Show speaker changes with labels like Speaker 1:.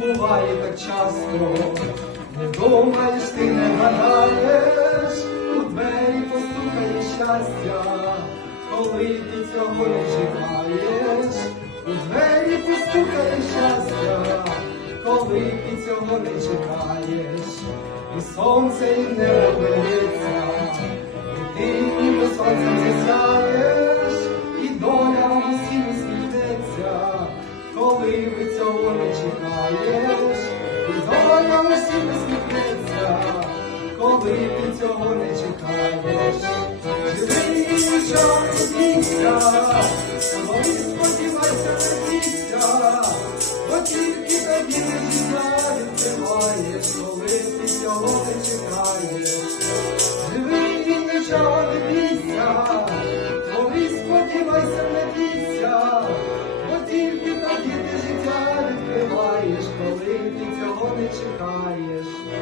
Speaker 1: буває так часто, не думаєш ти, не гадаєш, у двері постукає щастя, коли ти цього не чекаєш, у двері постукає щастя, коли ти цього не чекаєш, і сонце й не обереться. Коли цього не чекаєш, і доля усім усміхнеться, коли ти цього не чекаєш. Не коли сподівайся не бійся, бо тільки тоді життя відкриваєш, коли ти цього не чекаєш. Живий нічого не бійся. не чекаєш.